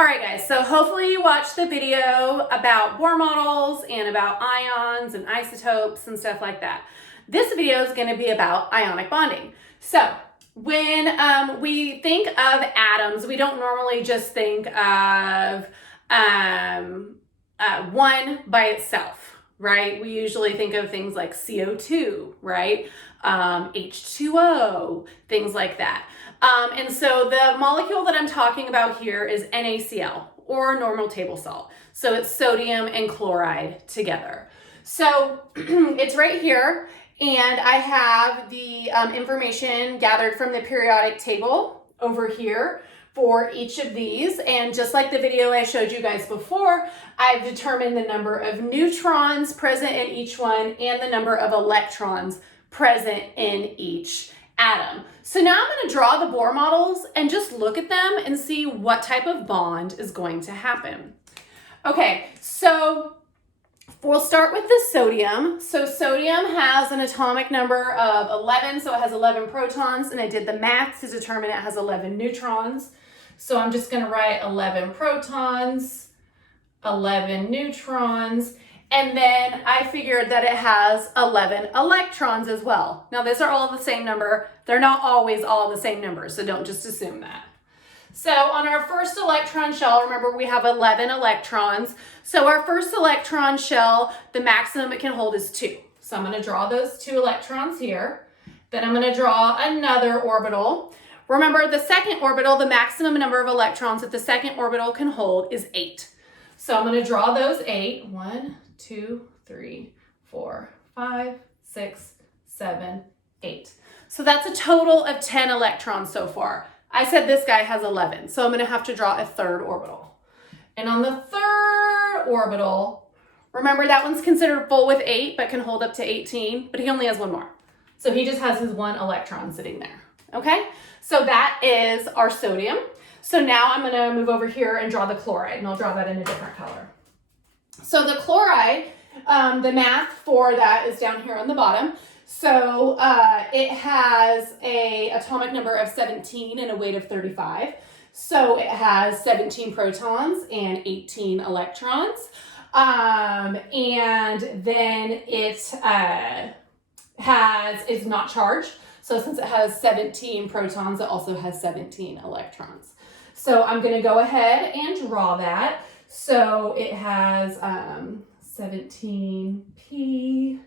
All right, guys, so hopefully you watched the video about Bohr models and about ions and isotopes and stuff like that. This video is going to be about ionic bonding. So when we think of atoms, we don't normally just think of one by itself, right? We usually think of things like CO2, right? H2O, things like that. And so the molecule that I'm talking about here is NaCl, or normal table salt. So it's sodium and chloride together. So it's right here, and I have the information gathered from the periodic table over here for each of these. And just like the video I showed you guys before, I've determined the number of neutrons present in each one and the number of electrons present in each atom. So now I'm going to draw the Bohr models and just look at them and see what type of bond is going to happen. Okay, so we'll start with the sodium. So sodium has an atomic number of 11, so it has 11 protons, and I did the math to determine it has 11 neutrons. So I'm just going to write 11 protons, 11 neutrons, and then I figured that it has 11 electrons as well. Now, these are all the same number. They're not always all the same number, so don't just assume that. So on our first electron shell, remember we have 11 electrons. So our first electron shell, the maximum it can hold is 2. So I'm going to draw those 2 electrons here. Then I'm going to draw another orbital. Remember, the second orbital, the maximum number of electrons that the second orbital can hold is 8. So I'm going to draw those 8. 1, 2, 3, 4, 5, 6, 7, 8. So that's a total of 10 electrons so far. I said this guy has 11, so I'm going to have to draw a third orbital. And on the third orbital, remember that one's considered full with 8, but can hold up to 18, but he only has one more. So he just has his 1 electron sitting there, okay? So that is our sodium. So now I'm going to move over here and draw the chloride, and I'll draw that in a different color. So the chloride, the math for that is down here on the bottom. So it has an atomic number of 17 and a weight of 35. So it has 17 protons and 18 electrons. And then it is not charged. So since it has 17 protons, it also has 17 electrons. So I'm going to go ahead and draw that. So it has 17p,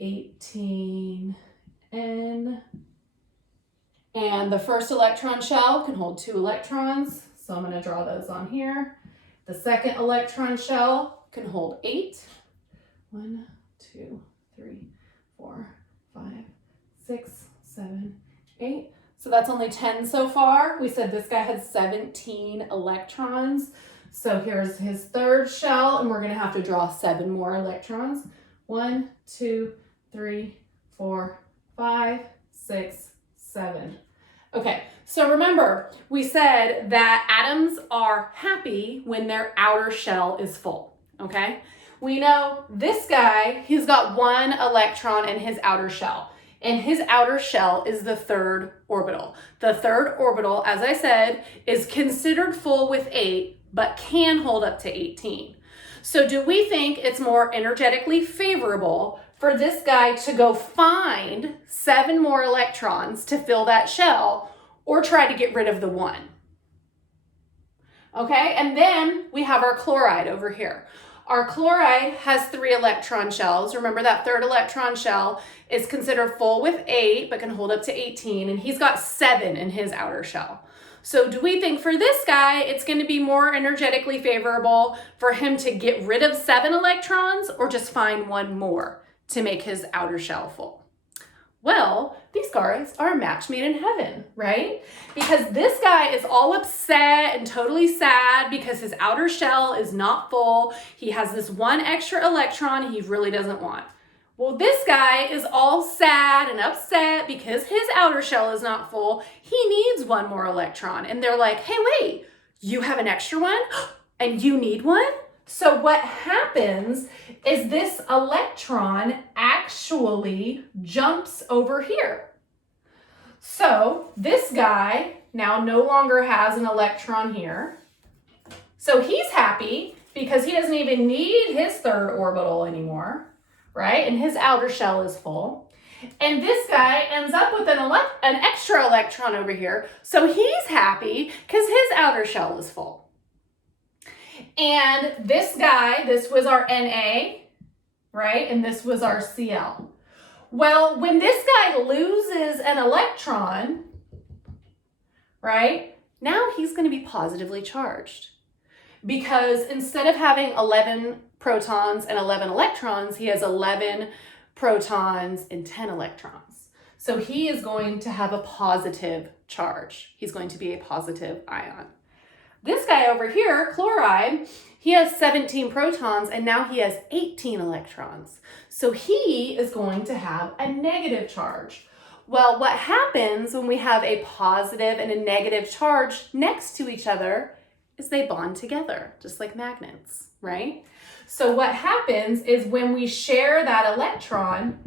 18n, and the first electron shell can hold 2 electrons. So I'm going to draw those on here. The second electron shell can hold 8. 1, 2, 3, 4, 5, 6, 7, 8. So that's only 10 so far. We said this guy had 17 electrons. So here's his third shell, and we're going to have to draw 7 more electrons. 1, 2, 3, 4, 5, 6, 7. Okay, so remember, we said that atoms are happy when their outer shell is full, okay? We know this guy, he's got 1 electron in his outer shell. And his outer shell is the third orbital. The third orbital, as I said, is considered full with 8, but can hold up to 18. So do we think it's more energetically favorable for this guy to go find 7 more electrons to fill that shell, or try to get rid of the 1? Okay, and then we have our chloride over here. Our chloride has 3 electron shells. Remember, that third electron shell is considered full with 8, but can hold up to 18, and he's got 7 in his outer shell. So do we think for this guy, it's going to be more energetically favorable for him to get rid of 7 electrons, or just find 1 more to make his outer shell full? Well, these guys are a match made in heaven, right? Because this guy is all upset and totally sad because his outer shell is not full. He has this 1 extra electron he really doesn't want. Well, this guy is all sad and upset because his outer shell is not full. He needs 1 more electron. And they're like, hey, wait, you have an extra one and you need 1? So what happens is this electron actually jumps over here. So this guy now no longer has an electron here. So he's happy because he doesn't even need his third orbital anymore, right? And his outer shell is full. And this guy ends up with an extra electron over here. So he's happy because his outer shell is full. And this guy, this was our Na, right? And this was our Cl. Well, when this guy loses an electron, right, now he's going to be positively charged. Because instead of having 11 protons and 11 electrons, he has 11 protons and 10 electrons. So he is going to have a positive charge. He's going to be a positive ion. This guy over here, chloride, he has 17 protons and now he has 18 electrons. So he is going to have a negative charge. Well, what happens when we have a positive and a negative charge next to each other is they bond together, just like magnets, right? So what happens is when we share that electron,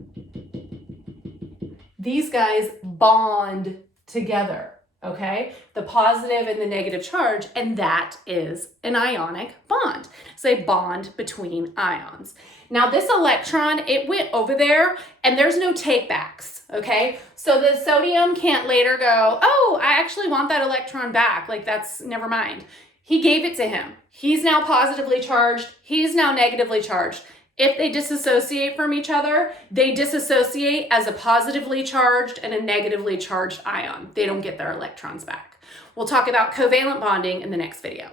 these guys bond together, okay? The positive and the negative charge, and that is an ionic bond. It's a bond between ions. Now this electron, it went over there and there's no takebacks, okay? So the sodium can't later go, oh, I actually want that electron back. Like that's, never mind. He gave it to him. He's now positively charged. He's now negatively charged. If they disassociate from each other, they disassociate as a positively charged and a negatively charged ion. They don't get their electrons back. We'll talk about covalent bonding in the next video.